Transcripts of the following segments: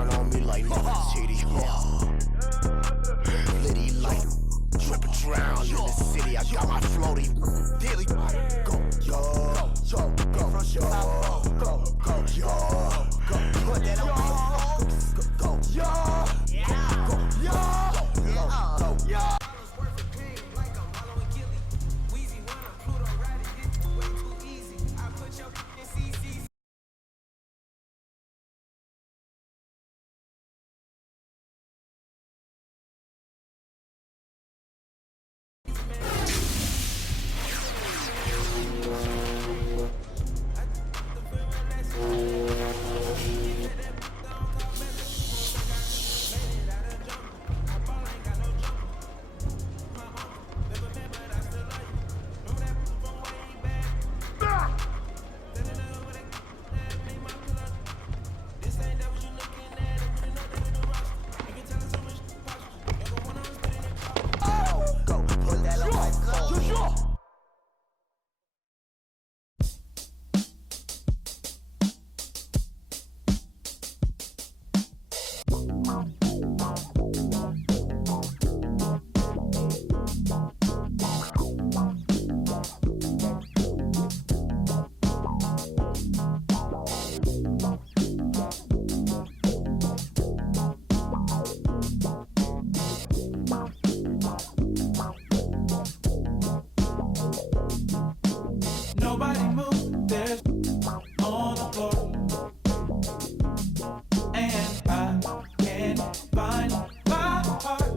down on me like Nefertiti. Liddy like drip and drown in the city. I got my floaty daily. Go, yo, yo, go, yo, go, go, yo, go. Put that on me. Go, yo, go, yo, go, yo. Nobody move, there's on the floor, and I can't find my heart.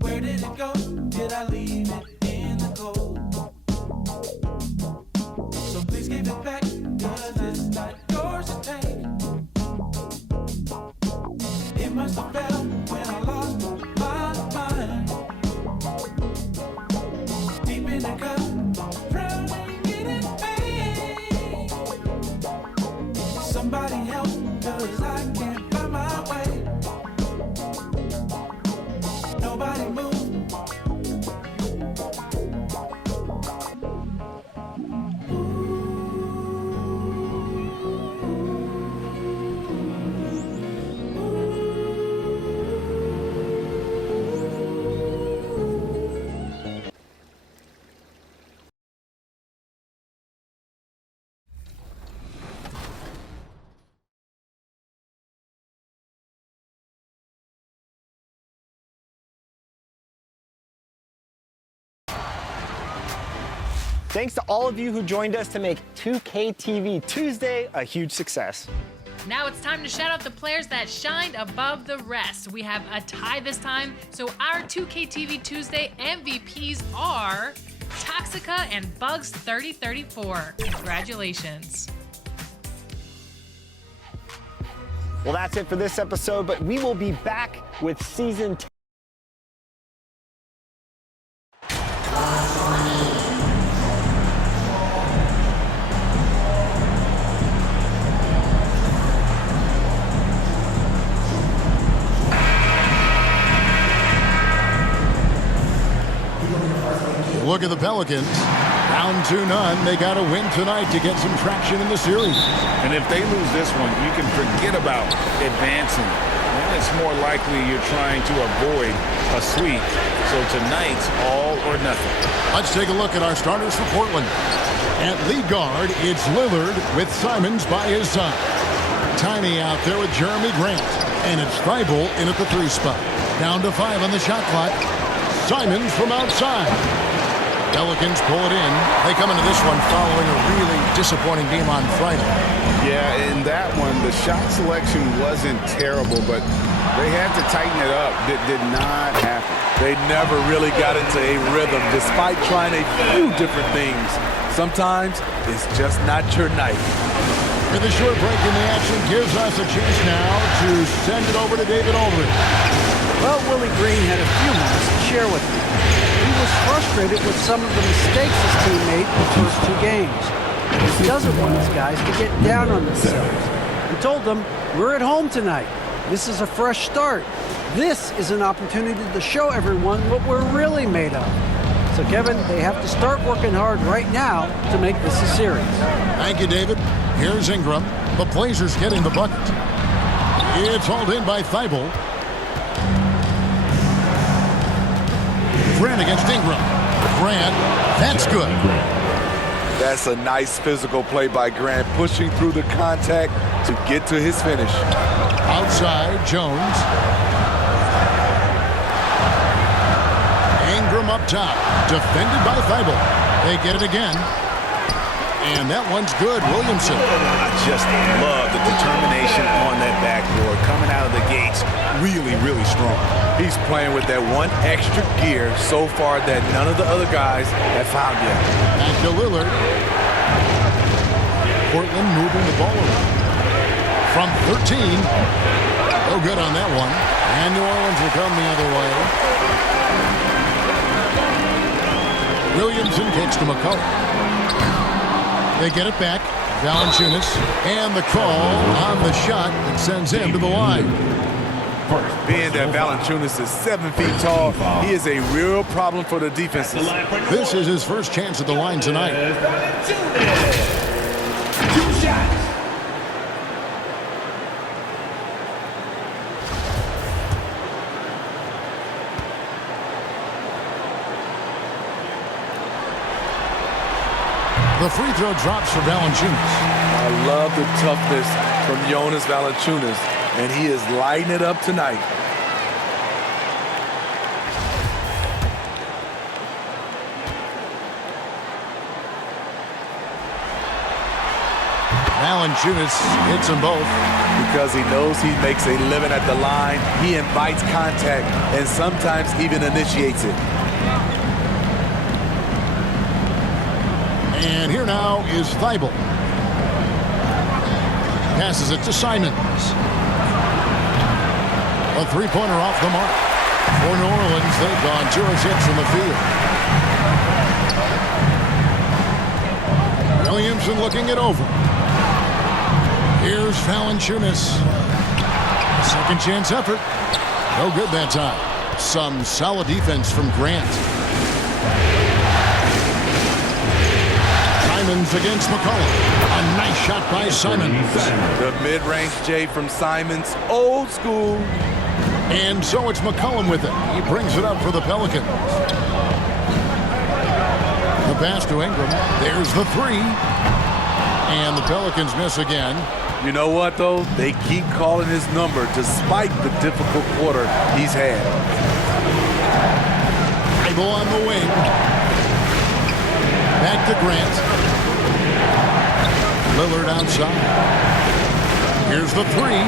Where did it go? Did I leave it in the cold? So please give it back, 'cause it's not yours to take. It must have fell when I lost my mind. Deep in the cup, drowning in pain. Somebody help, 'cause I can't find my way. Nobody move. Thanks to all of you who joined us to make 2K TV Tuesday a huge success. Now it's time to shout out the players that shined above the rest. We have a tie this time, so our 2K TV Tuesday MVPs are Toxica and Bugs3034. Congratulations. Well, that's it for this episode, but we will be back with season 10. Look at the Pelicans. Down 2-0. They got to win tonight to get some traction in the series. And if they lose this one, you can forget about advancing. Then it's more likely you're trying to avoid a sweep. So tonight's all or nothing. Let's take a look at our starters for Portland. At lead guard, it's Lillard with Simons by his side. Tiny out there with Jeremy Grant. And it's Thybulle in at the 3 spot. Down to 5 on the shot clock. Simons from outside. Pelicans pull it in. They come into this one following a really disappointing game on Friday. Yeah, in that one, the shot selection wasn't terrible, but they had to tighten it up. That did not happen. They never really got into a rhythm, despite trying a few different things. Sometimes it's just not your night. And the short break in the action gives us a chance now to send it over to David Aldridge. Well, Willie Green had a few moments to share with me. He was frustrated with some of the mistakes his team made in the first 2 games. He doesn't want his guys to get down on themselves. He told them, we're at home tonight. This is a fresh start. This is an opportunity to show everyone what we're really made of. So, Kevin, they have to start working hard right now to make this a series. Thank you, David. Here's Ingram. The Blazers getting the bucket. It's hauled in by Thibault. Grant against Ingram. Grant, that's good. That's a nice physical play by Grant, pushing through the contact to get to his finish. Outside, Jones. Ingram up top, defended by Thibault. They get it again. And that one's good, Williamson. I just love the determination on that backboard. Coming out of the gates, really, really strong. He's playing with that one extra gear so far that none of the other guys have found yet. Back to Lillard. Portland moving the ball around. From 13. No good on that one. And New Orleans will come the other way. Williamson kicks to McCullough. They get it back. Valanciunas. And the call on the shot that sends him to the line. Being that Valanciunas is 7 feet tall, he is a real problem for the defenses. This is his first chance at the line tonight. 2 shots. The free throw drops for Valanciunas. I love the toughness from Jonas Valanciunas, and he is lighting it up tonight. Valanciunas hits them both. Because he knows he makes a living at the line, he invites contact and sometimes even initiates it. And here now is Thibault. Passes it to Simons. A three-pointer off the mark. For New Orleans, they've gone 2 of 6 from the field. Williamson looking it over. Here's Valanciunas. Second chance effort. No good that time. Some solid defense from Grant. Simons against McCollum. A nice shot by Simons. The mid-range J from Simons, old school. And so it's McCollum with it. He brings it up for the Pelicans. The pass to Ingram. There's the three. And the Pelicans miss again. You know what, though? They keep calling his number despite the difficult quarter he's had. Thibault on the wing. Back to Grant. Lillard outside. Here's the three.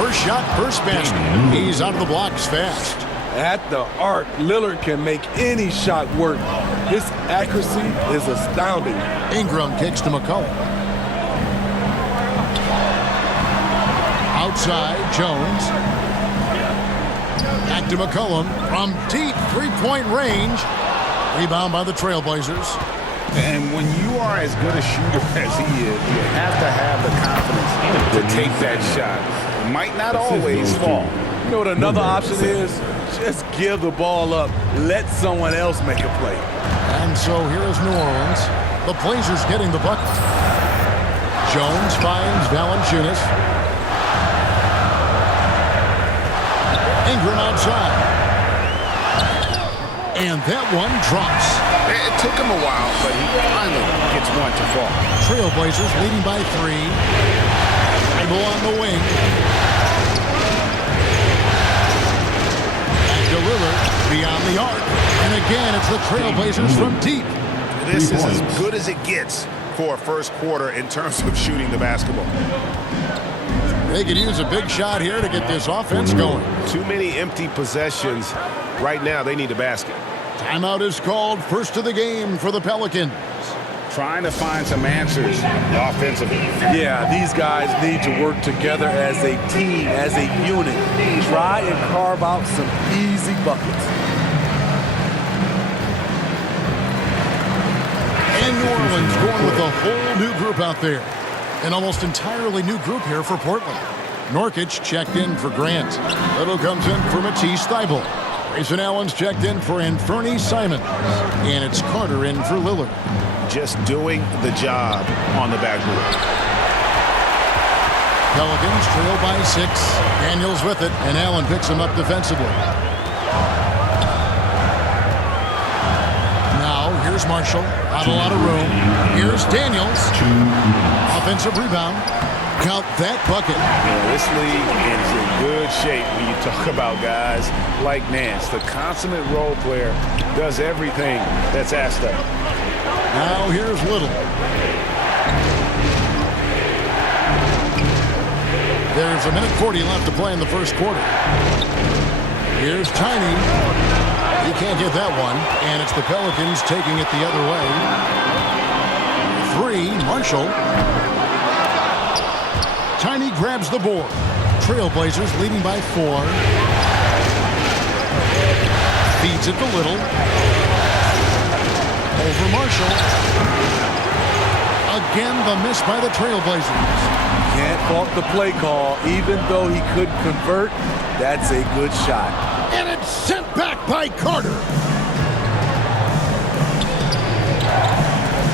First shot, first basket. He's out of the blocks fast. At the arc, Lillard can make any shot work. His accuracy is astounding. Ingram kicks to McCollum. Outside, Jones. Back to McCollum from deep three-point range. Rebound by the Trailblazers. And when you are as good a shooter as he is, you have to have the confidence to take that shot. It might not always fall. You know what another option is? Just give the ball up. Let someone else make a play. And so here is New Orleans. The Blazers getting the bucket. Jones finds Valanciunas. Ingram outside. And that one drops. It took him a while, but he finally gets one to fall. Trailblazers leading by 3. Thibault on the wing. Back to Lillard beyond the arc. And again, it's the Trailblazers from deep. This is as good as it gets for a first quarter in terms of shooting the basketball. They could use a big shot here to get this offense going. Too many empty possessions. Right now, they need a basket. Timeout is called. First of the game for the Pelicans. Trying to find some answers offensively. Yeah, these guys need to work together as a team, as a unit. Try and carve out some easy buckets. And New Orleans going with a whole new group out there. An almost entirely new group here for Portland. Nurkic checked in for Grant. Little comes in for Matisse Thybulle. Grayson Allen's checked in for Anfernee Simons. And it's Carter in for Lillard. Just doing the job on the backboard. Pelicans trail by 6. Daniels with it, and Allen picks him up defensively. Now, here's Marshall. Not a lot of room. Here's Daniels. Offensive rebound. Count that bucket. This league is in good shape when you talk about guys like Nance. The consummate role player does everything that's asked of him. Now here's Little. There's a minute 40 left to play in the first quarter. Here's Tiny. He can't get that one, and it's the Pelicans taking it the other way. 3, Marshall. Tiny grabs the board. Trailblazers leading by 4. Feeds it to Little. Over Marshall. Again, the miss by the Trailblazers. Can't fault the play call. Even though he couldn't convert, that's a good shot. And it's sent back by Carter.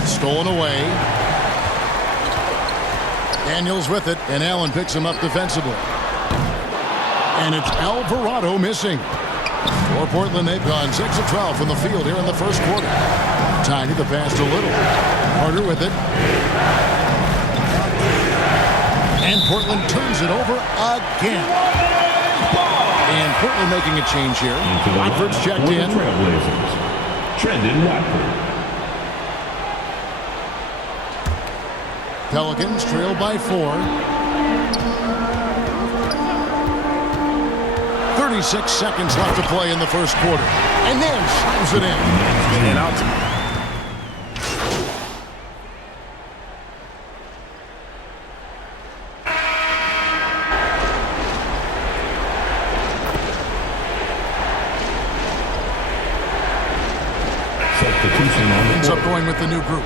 Stolen away. Daniels with it, and Allen picks him up defensively. And it's Alvarado missing. For Portland, they've gone 6 of 12 from the field here in the first quarter. Tiny the pass to Little. Carter with it. And Portland turns it over again. And Portland making a change here. Watford's checked in. Trendon Watford. Pelicans trail by 4. 36 seconds left to play in the first quarter. And then slams it in. And out. Ends up going with the new group.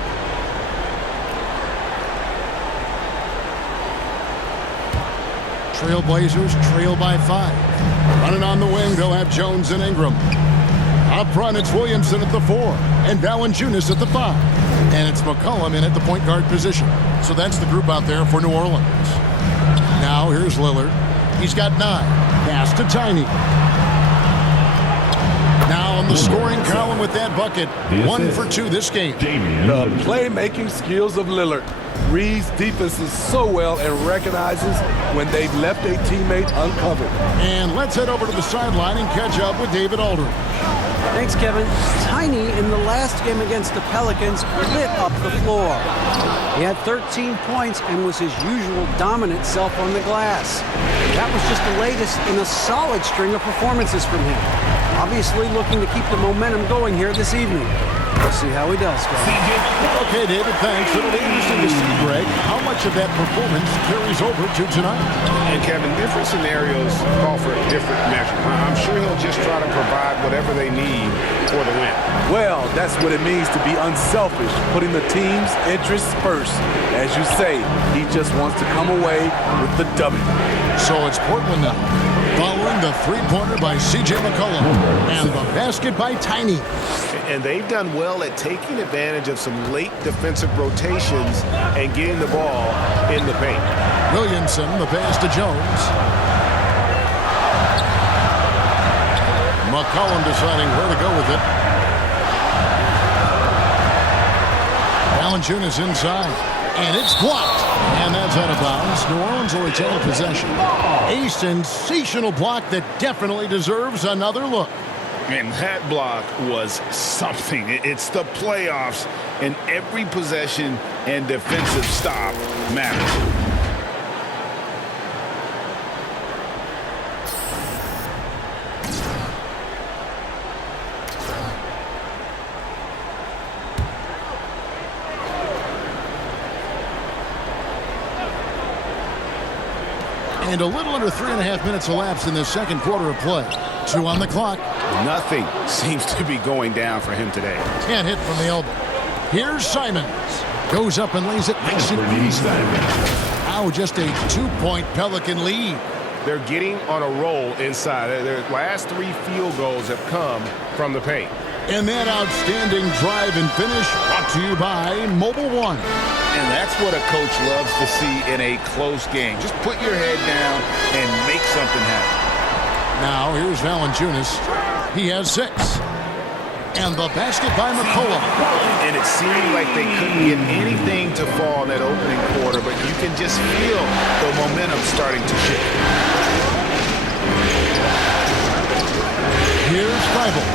Trailblazers trail by 5. Running on the wing, they'll have Jones and Ingram. Up front, it's Williamson at the 4, and Valanciunas at the 5. And it's McCollum in at the point guard position. So that's the group out there for New Orleans. Now, here's Lillard. He's got 9. Pass to Tiny. Now on the scoring column with that bucket. 1 for 2 this game. The playmaking skills of Lillard. Reads defenses so well and recognizes when they've left a teammate uncovered. And let's head over to the sideline and catch up with David Aldridge. Thanks, Kevin. Tiny, in the last game against the Pelicans, lit up the floor. He had 13 points and was his usual dominant self on the glass. That was just the latest in a solid string of performances from him. Obviously looking to keep the momentum going here this evening. We'll see how he does, guys. Okay, David, thanks. It'll be interesting to see, Greg, how much of that performance carries over to tonight. And Kevin, different scenarios call for a different measure. I'm sure he'll just try to provide whatever they need for the win. Well, that's what it means to be unselfish, putting the team's interests first. As you say, he just wants to come away with the W. So it's Portland now, following the three-pointer by C.J. McCollum and the basket by Tiny. And they've done well at taking advantage of some late defensive rotations and getting the ball in the paint. Williamson, the pass to Jones. McCollum deciding where to go with it. Valanciunas inside. And it's blocked. And that's out of bounds. New Orleans will retain possession. A sensational block that definitely deserves another look. And that block was something. It's the playoffs, and every possession and defensive stop matters. And a little under 3.5 minutes elapsed in the second quarter of play. 2 on the clock. Nothing seems to be going down for him today. Can't hit from the elbow. Here's Simons. Goes up and lays it nice and easy. Now just a 2-point Pelican lead. They're getting on a roll inside. Their last 3 field goals have come from the paint. And that outstanding drive and finish brought to you by Mobile One. And that's what a coach loves to see in a close game. Just put your head down and make something happen. Now here's Valanciunas. He has 6. And the basket by McCollum. And it seemed like they couldn't get anything to fall in that opening quarter, but you can just feel the momentum starting to shift. Here's Thybulle.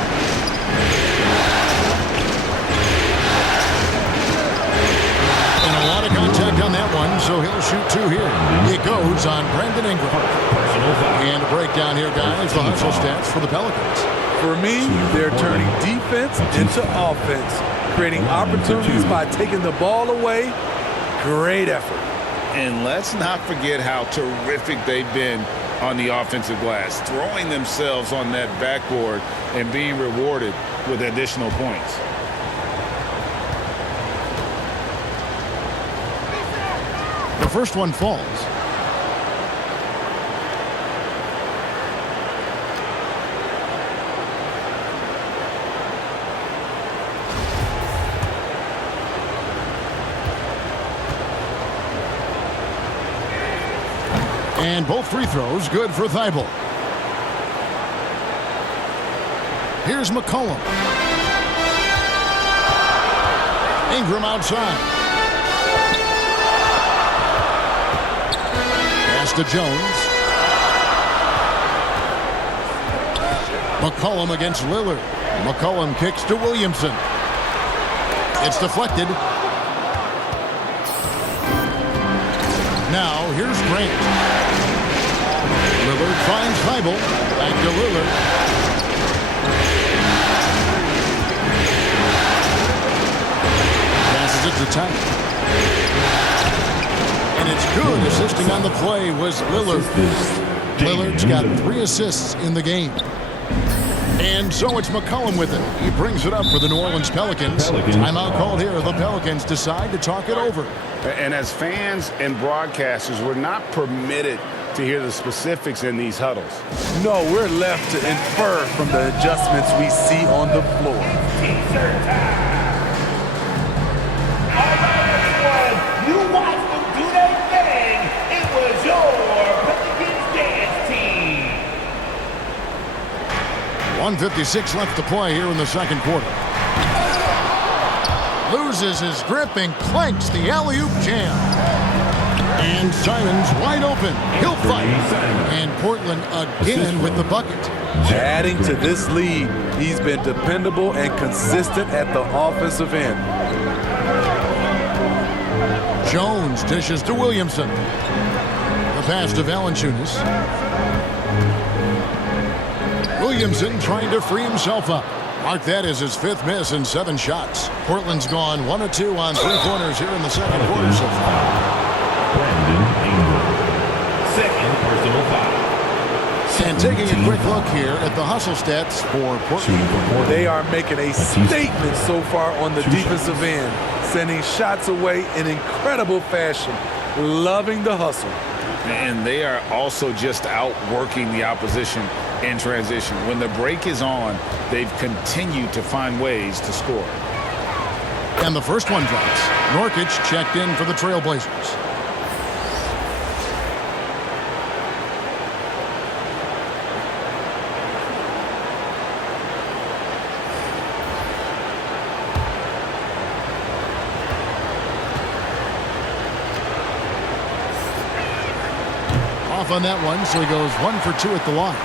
And a lot of contact on that one, so he'll shoot 2 here. It goes on Brandon Ingram. And a breakdown here, guys. The hustle stats for the Pelicans. For me, they're turning defense into offense, creating opportunities by taking the ball away. Great effort. And let's not forget how terrific they've been on the offensive glass, throwing themselves on that backboard and being rewarded with additional points. The first one falls. And both free throws good for Thybulle. Here's McCollum. Ingram outside. Pass to Jones. McCollum against Lillard. McCollum kicks to Williamson. It's deflected. Now here's Grant. Lillard finds Thybulle. Back to Lillard. Passes it to Tight. And it's good. Assisting on the play was Lillard. Lillard's got 3 assists in the game. And so it's McCollum with it. He brings it up for the New Orleans Pelicans. Timeout called here. The Pelicans decide to talk it over. And as fans and broadcasters, we're not permitted to hear the specifics in these huddles. No, we're left to infer from the adjustments we see on the floor. You watched them do their thing. It was your Pelicans dance team. 1:56 left to play here in the second quarter. Loses his grip and clanks the alley-oop jam. And Simons wide open. He'll fight. And Portland again with the bucket. Adding to this lead, he's been dependable and consistent at the offensive end. Jones dishes to Williamson. The pass to Valanciunas. Williamson trying to free himself up. Mark that as his 5th miss in 7 shots. Portland's gone 1 of 2 on 3-pointers here in the second quarter so far. Brandon Ingram. Second personal foul. And taking a quick look here at the hustle stats for Portland. They are making a statement so far on the defensive end, sending shots away in incredible fashion, loving the hustle. And they are also just outworking the opposition in transition. When the break is on, they've continued to find ways to score. And the first one drops. Nurkic checked in for the Trailblazers. Off on that one, so he goes 1 for 2 at the line.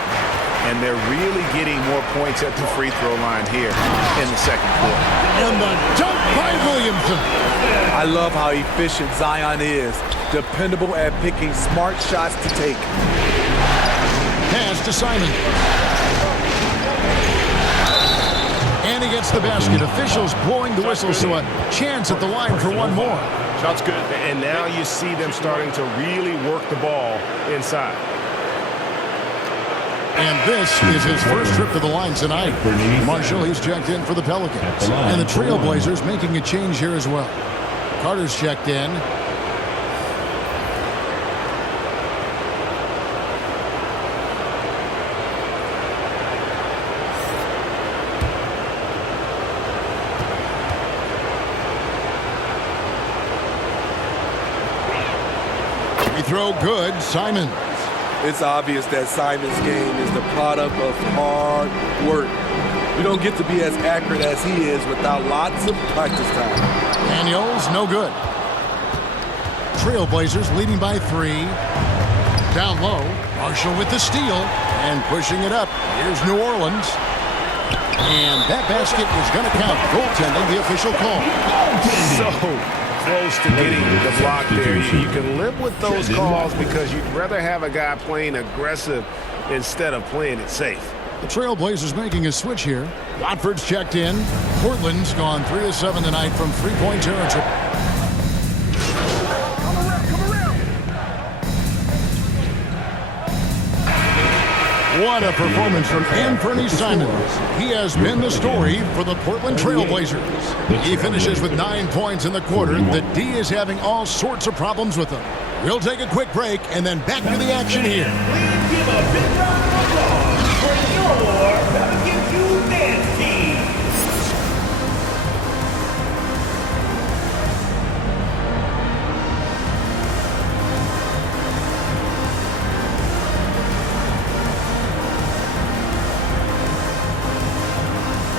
And they're really getting more points at the free throw line here in the second quarter. And the dunk by Williamson. I love how efficient Zion is. Dependable at picking smart shots to take. Pass to Simon. And he gets the basket. Officials blowing the whistle, so a chance at the line for one more. Shot's good. And now you see them starting to really work the ball inside. And this is his first trip to the line tonight. Marshall, he's checked in for the Pelicans. And the Trailblazers making a change here as well. Carter's checked in. throw good, Simons. It's obvious that Simon's game is the product of hard work. You don't get to be as accurate as he is without lots of practice time. Daniels, no good. Trailblazers leading by 3. Down low, Marshall with the steal and pushing it up. Here's New Orleans. And that basket is going to count. Goaltending, the official call. So close to getting the block there. You can live with those calls because you'd rather have a guy playing aggressive instead of playing it safe. The Trailblazers making a switch here. Watford's checked in. Portland's gone 3 of 7 tonight from three-point territory. What a performance from Anthony Simons. He has been the story for the Portland Trailblazers. He finishes with 9 points in the quarter. The D is having all sorts of problems with him. We'll take a quick break and then back to the action here. Please give a big round of applause for your Pelicans U dance team.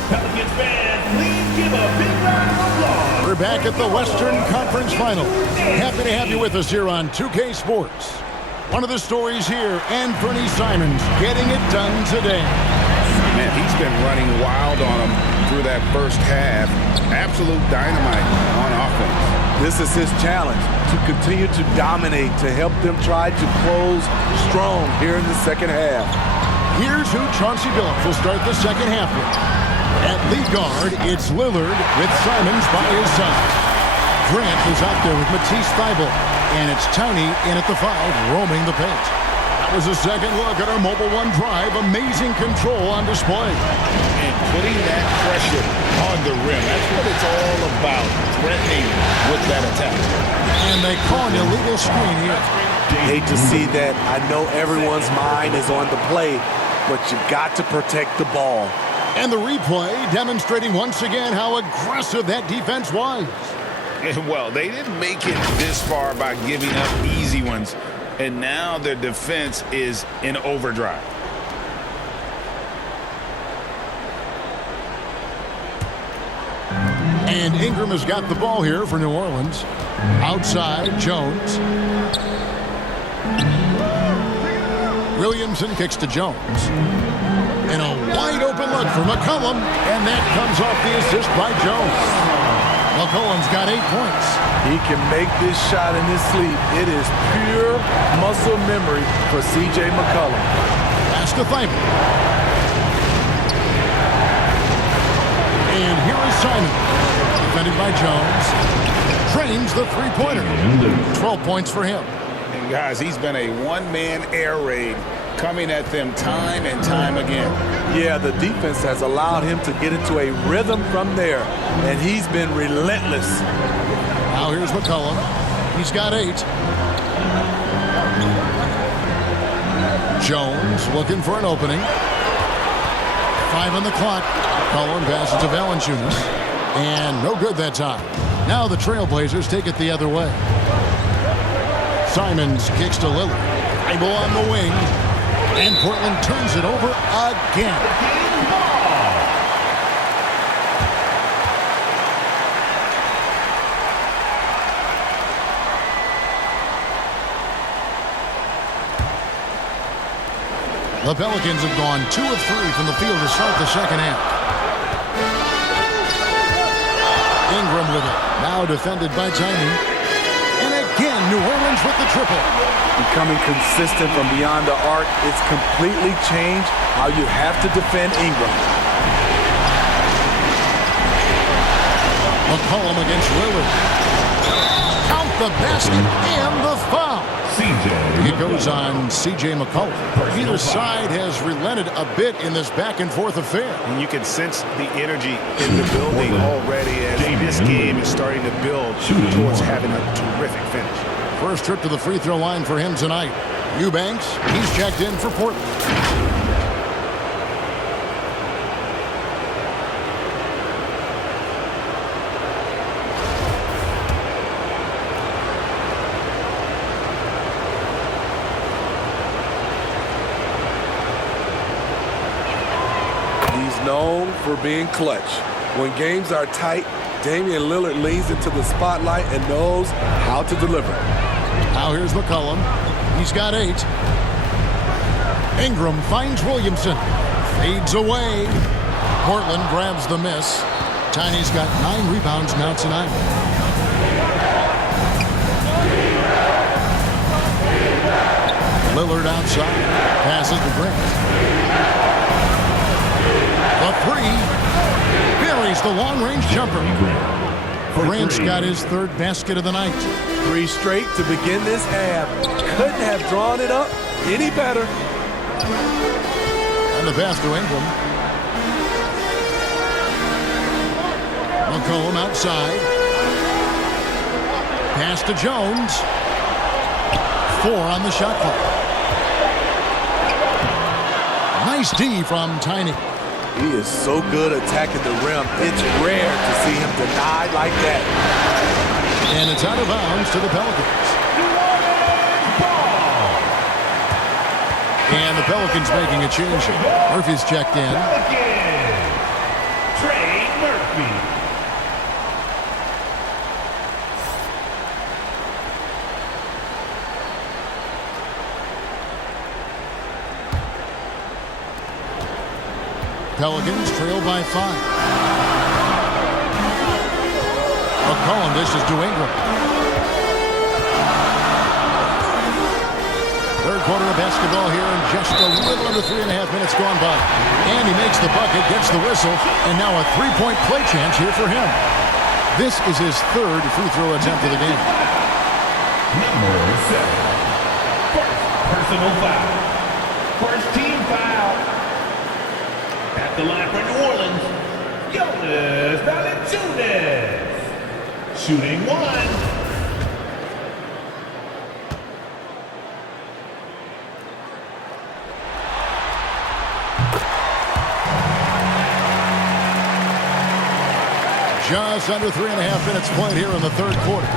Pelicans fans, please give a big round of applause. We're back at the Western Conference Final. Happy to have you with us here on 2K Sports. One of the stories here, Anthony Simons getting it done today. Man, he's been running wild on him through that first half. Absolute dynamite on offense. This is his challenge, to continue to dominate, to help them try to close strong here in the second half. Here's who Chauncey Billups will start the second half with. At lead guard, it's Lillard with Simons by his side. Grant is out there with Matisse Thybulle, and it's Tiny in at the 5, roaming the paint. That was a second look at our Mobile One drive. Amazing control on display. And putting that pressure on the rim, that's what it's all about, threatening with that attack. And they call an illegal screen here. Hate to see that. I know everyone's mind is on the play, but you got to protect the ball. And the replay demonstrating once again how aggressive that defense was. Well, they didn't make it this far by giving up easy ones, and now their defense is in overdrive. And Ingram has got the ball here for New Orleans. Outside, Jones. Williamson kicks to Jones. And a wide open look for McCollum, and that comes off the assist by Jones. McCollum's got 8 points. He can make this shot in his sleep. It is pure muscle memory for C.J. McCollum. Pass to Thybulle. And here is Simon. Defended by Jones. Trains the three-pointer. 12 points for him. And guys, he's been a one-man air raid coming at them time and time again. Yeah, the defense has allowed him to get into a rhythm from there, and he's been relentless. Now here's McCollum. He's got 8. Jones looking for an opening. 5 on the clock. McCollum passes to Valanciunas. And no good that time. Now the Trailblazers take it the other way. Simons kicks to Lillard. Thybulle on the wing. And Portland turns it over again. The Pelicans have gone 2 of 3 from the field to start the second half. Ingram with it. Now defended by Tiny. And again, New Orleans with the triple. Becoming consistent from beyond the arc, it's completely changed how you have to defend Ingram. McCollum against Lillard. Count the basket and the foul. It goes on C.J. McCollum. Either side has relented a bit in this back-and-forth affair. And you can sense the energy in the building already as this game is starting to build towards having a terrific finish. First trip to the free throw line for him tonight. Eubanks, he's checked in for Portland. known for being clutch. When games are tight, Damian Lillard leans into the spotlight and knows how to deliver. Now here's McCollum. He's got 8. Ingram finds Williamson. Fades away. Portland grabs the miss. Tiny's got 9 rebounds now tonight. Lillard outside. Passes to Grant. The 3. Buries the long-range jumper. Grant's got his 3rd basket of the night. 3 straight to begin this half. Couldn't have drawn it up any better. And the pass to Ingram. McCollum outside. Pass to Jones. 4 on the shot clock. Nice D from Tiny. He is so good attacking the rim. It's rare to see him denied like that. And it's out of bounds to the Pelicans. And the Pelicans making a change. Murphy's checked in. Trey Murphy. Pelicans trail by 5. McCollum dishes to Ingram. Third quarter of basketball here, and just a little under 3.5 minutes gone by. And he makes the bucket, gets the whistle, and now a 3-point play chance here for him. This is his 3rd free throw attempt of the game. Number 7. First personal foul. First team foul. At the line for New Orleans, Jonas Valanciunas. Shooting 1. Just under 3.5 minutes played here in the 3rd quarter.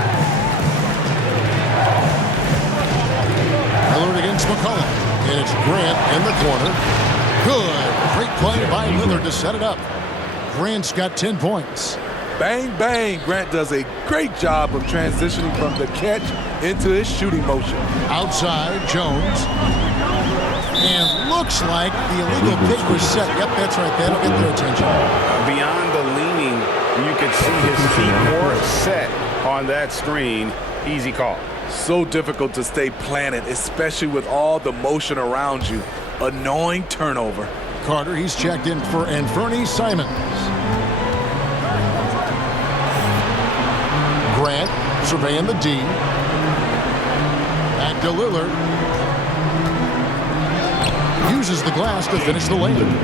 Lillard against McCollum. And it's Grant in the corner. Good. Great play by Lillard to set it up. Grant's got 10 points. Bang, bang. Grant does a great job of transitioning from the catch into his shooting motion. Outside, Jones. And looks like the illegal kick was set. Yep, that's right. That'll get their attention. Beyond the leaning, you could see his feet more set on that screen. Easy call. So difficult to stay planted, especially with all the motion around you. Annoying turnover. Carter, he's checked in for Anfernee Simons. Grant surveying the D. Back to Lillard. Uses the glass to finish the lane.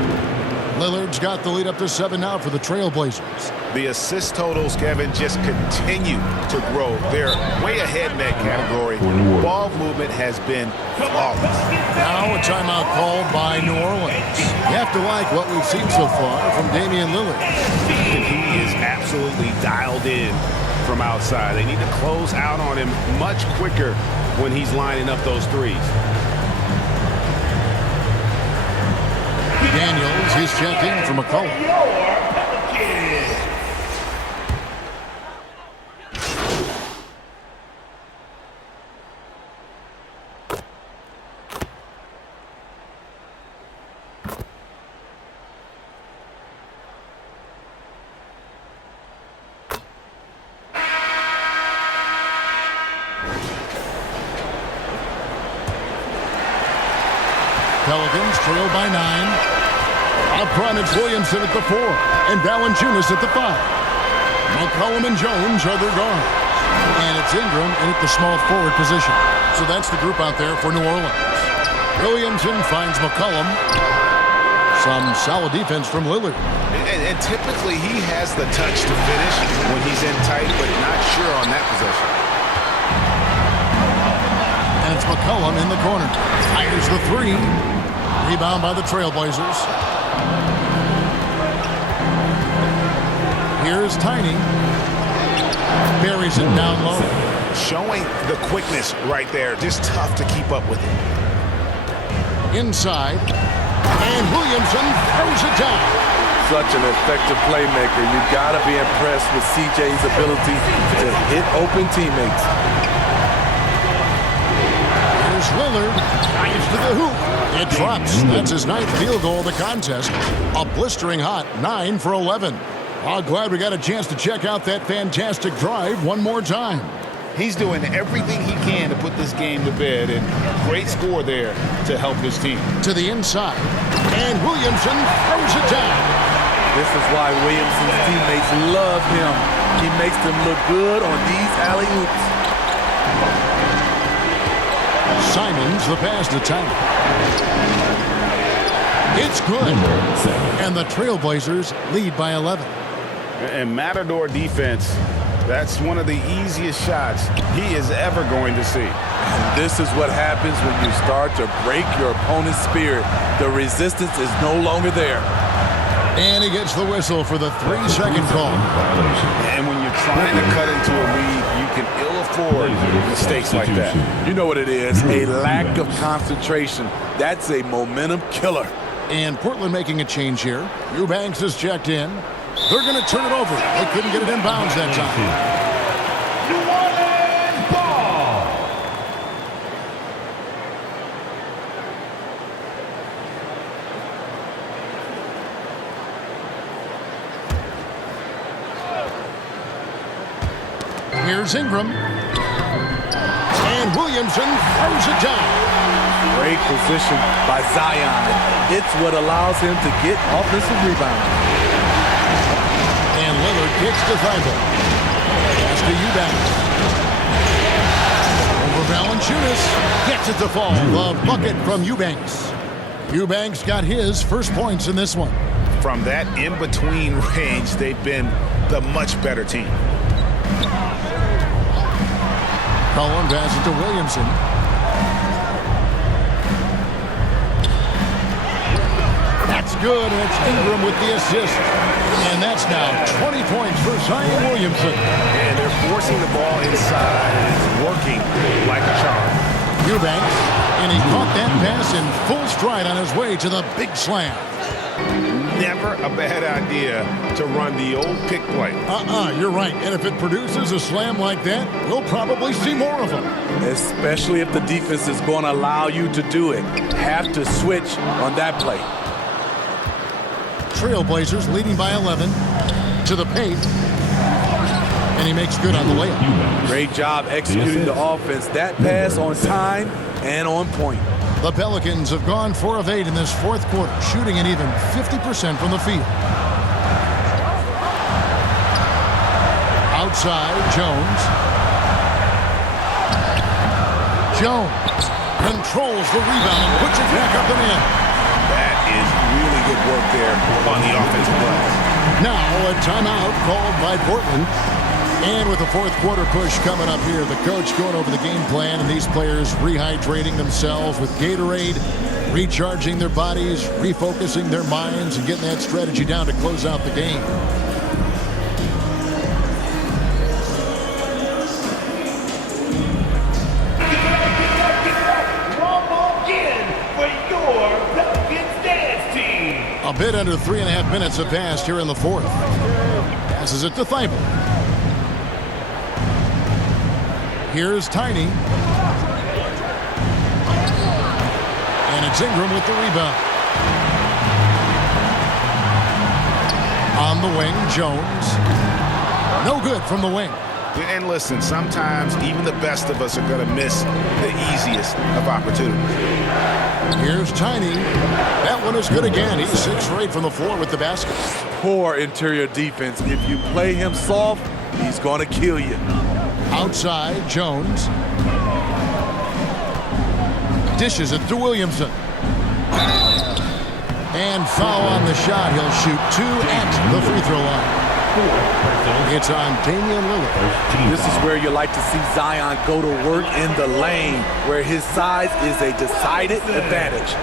Lillard's got the lead up to 7 now for the Trailblazers. The assist totals, Kevin, just continue to grow. They're way ahead in that category. Ball movement has been flawless. Now a timeout called by New Orleans. You have to like what we've seen so far from Damian Lillard. He is absolutely dialed in from outside. They need to close out on him much quicker when he's lining up those threes. Daniels, he's checked in for McCollum. Pelicans trail by 9. Up front, it's Williamson at the 4 and Valanciunas at the 5. McCollum and Jones are their guards. And it's Ingram in at the small forward position. So that's the group out there for New Orleans. Williamson finds McCollum. Some solid defense from Lillard. And typically he has the touch to finish when he's in tight, but not sure on that possession. And it's McCollum in the corner. Fires the 3. Rebound by the Trailblazers. Here's Tiny. Buries it down low. Showing the quickness right there. Just tough to keep up with it. Inside. And Williamson throws it down. such an effective playmaker. You got to be impressed with CJ's ability to hit open teammates. Here's Lillard. Drives to the hoop. It drops. That's his 9th field goal of the contest. A blistering hot 9 for 11. Oh, glad we got a chance to check out that fantastic drive one more time. He's doing everything he can to put this game to bed, and great score there to help his team. To the inside, and Williamson throws it down. This is why Williamson's teammates love him. He makes them look good on these alley-oops. Simons, the pass to Tyler. It's good. And the Trailblazers lead by 11. And Matador defense, that's one of the easiest shots he is ever going to see. And this is what happens when you start to break your opponent's spirit. The resistance is no longer there. And he gets the whistle for the 3-second call. And when you're trying to cut into a lead, you can ill afford mistakes like that. You know what it is, a lack of concentration. That's a momentum killer. And Portland making a change here. Eubanks is checked in. They're going to turn it over. They couldn't get it in bounds that time. New Orleans ball. Here's Ingram. And Williamson throws it down. Great position by Zion. It's what allows him to get offensive rebounds. And Lillard kicks to Thibault. Pass to Eubanks. Over Valanciunas. Gets it to fall. The bucket from Eubanks. Eubanks got his first points in this one. From that in-between range, they've been the much better team. Cullen pass it to Williamson. That's good, and it's Ingram with the assist. And that's now 20 points for Zion Williamson. And they're forcing the ball inside, and it's working like a charm. Eubanks, and he caught that pass in full stride on his way to the big slam. Never a bad idea to run the old pick play. You're right. And if it produces a slam like that, we'll probably see more of them. Especially if the defense is going to allow you to do it. Have to switch on that play. Trailblazers leading by 11 to the paint. And he makes good on the layup. Great job executing the offense. That pass on time and on point. The Pelicans have gone 4 of 8 in this fourth quarter, shooting an even 50% from the field. Outside, Jones. Jones controls the rebound and puts it back up and in. That is really good work there on the offensive glass. Now a timeout called by Portland. And with the fourth quarter push coming up here, the coach going over the game plan and these players rehydrating themselves with Gatorade, recharging their bodies, refocusing their minds, and getting that strategy down to close out the game. A bit under 3.5 minutes have passed here in the fourth. Passes it to Thibault. Here's Tiny. And it's Ingram with the rebound. On the wing, Jones. No good from the wing. And listen, sometimes even the best of us are going to miss the easiest of opportunities. Here's Tiny. That one is good again. He's 6 for 8 from the floor with the basket. Poor interior defense. If you play him soft, he's going to kill you. Outside, Jones. Dishes it to Williamson. And foul on the shot. He'll shoot 2 at the free throw line. It's on Damian Lillard. This is where you like to see Zion go to work in the lane, where his size is a decided advantage.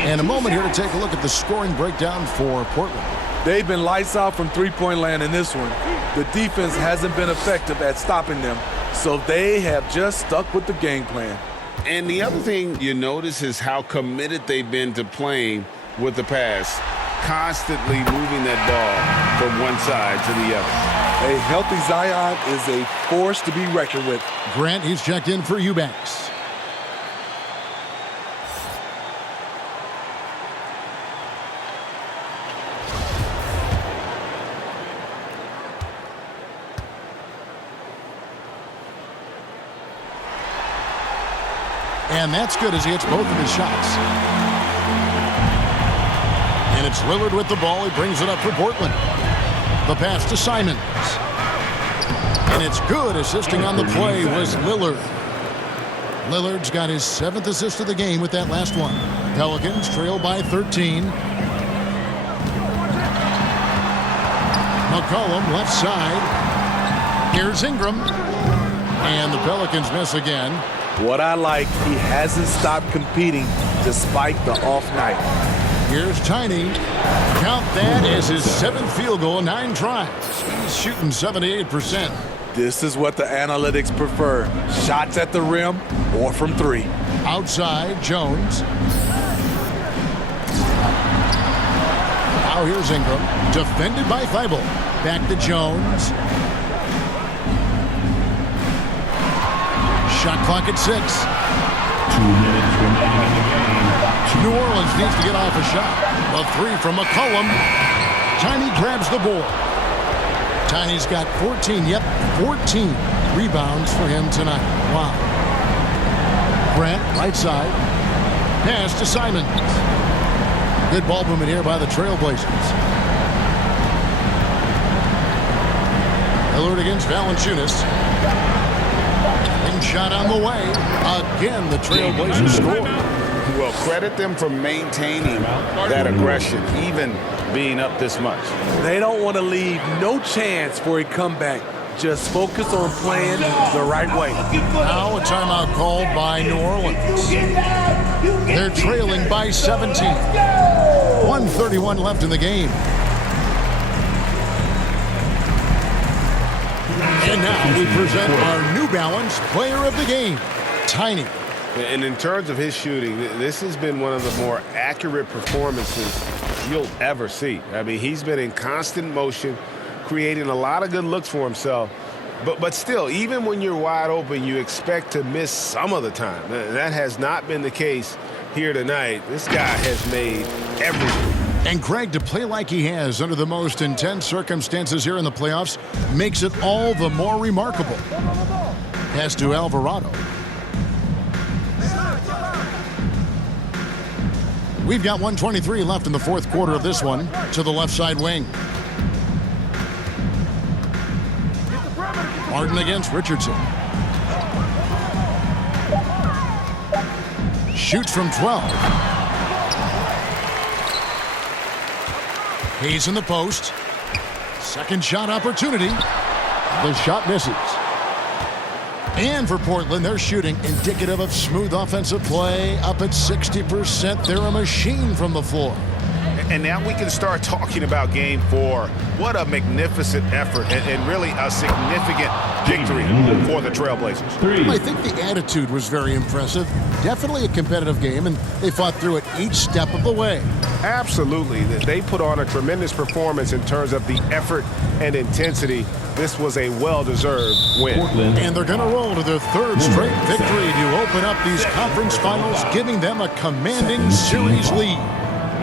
And a moment here to take a look at the scoring breakdown for Portland. They've been lights out from three-point land in this one. The defense hasn't been effective at stopping them, so they have just stuck with the game plan. And the other thing you notice is how committed they've been to playing with the pass, constantly moving that ball from one side to the other. A healthy Zion is a force to be reckoned with. Grant, he's checked in for Eubanks. And that's good as he hits both of his shots. And it's Lillard with the ball. He brings it up for Portland. The pass to Simons. And it's good. Assisting on the play was Lillard. Lillard's got his 7th assist of the game with that last one. Pelicans trail by 13. McCollum left side. Here's Ingram. And the Pelicans miss again. What I like, he hasn't stopped competing despite the off night. Here's Tiny. Count that as his 7th field goal in 9 tries. He's shooting 78%. This is what the analytics prefer. Shots at the rim or from 3. Outside, Jones. Now here's Ingram. Defended by Thibault. Back to Jones. Shot clock at 6. 2 minutes remaining in the game. New Orleans needs to get off a shot. A 3 from McCollum. Tiny grabs the board. Tiny's got 14, 14 rebounds for him tonight. Wow. Grant, right side. Pass to Simons. Good ball movement here by the Trailblazers. Lillard against Valanciunas. Shot on the way. Again, the Trailblazers score. Well, credit them for maintaining that aggression, even being up this much. They don't want to leave no chance for a comeback. Just focus on playing the right way. Now a timeout called by New Orleans. They're trailing by 17. 1:31 left in the game. And now we present our New Balance Player of the Game, Tiny. And in terms of his shooting, this has been one of the more accurate performances you'll ever see. I mean, he's been in constant motion, creating a lot of good looks for himself. But still, even when you're wide open, you expect to miss some of the time. That has not been the case here tonight. This guy has made everything. And Greg, to play like he has under the most intense circumstances here in the playoffs makes it all the more remarkable. Pass to Alvarado. We've got 1:23 left in the 4th quarter of this one. To the left side wing. Martin against Richardson. Shoots from 12. He's in the post. Second shot opportunity. The shot misses. And for Portland, they're shooting indicative of smooth offensive play. Up at 60%. They're a machine from the floor. And now we can start talking about Game 4. What a magnificent effort and really a significant victory for the Trailblazers. I think the attitude was very impressive. Definitely a competitive game, and they fought through it each step of the way. Absolutely. They put on a tremendous performance in terms of the effort and intensity. This was a well-deserved win. And they're going to roll to their 3rd straight victory to open up these conference finals, giving them a commanding series lead.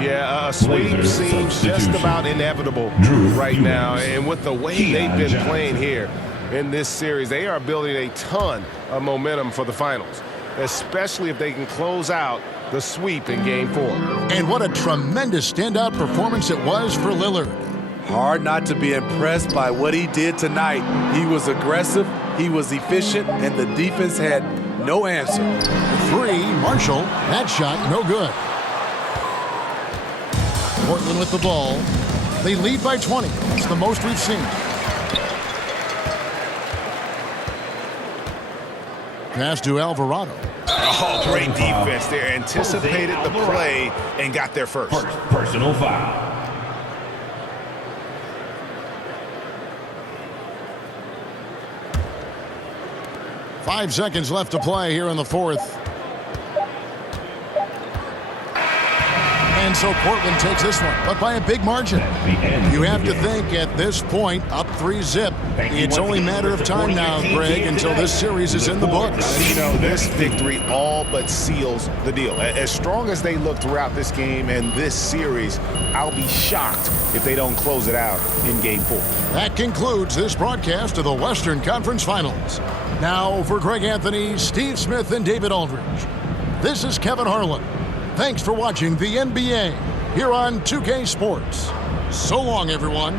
Yeah, a sweep seems just about inevitable right now. And with the way they've been playing here in this series, they are building a ton of momentum for the finals, especially if they can close out the sweep in Game 4. And what a tremendous standout performance it was for Lillard. Hard not to be impressed by what he did tonight. He was aggressive, he was efficient, and the defense had no answer. 3, Marshall. That shot, no good. Portland with the ball. They lead by 20. It's the most we've seen. Pass to Alvarado. Oh, great defense there. Anticipated the play and got there first. Personal foul. Five seconds left to play here in the 4th. And so Portland takes this one, but by a big margin. You have to think at this point, up 3-zip. It's only a matter of time now, Greg, until this series is in the books. You know, this victory all but seals the deal. As strong as they look throughout this game and this series, I'll be shocked if they don't close it out in Game 4. That concludes this broadcast of the Western Conference Finals. Now, for Greg Anthony, Steve Smith, and David Aldridge, this is Kevin Harlan. Thanks for watching the NBA here on 2K Sports. So long, everyone.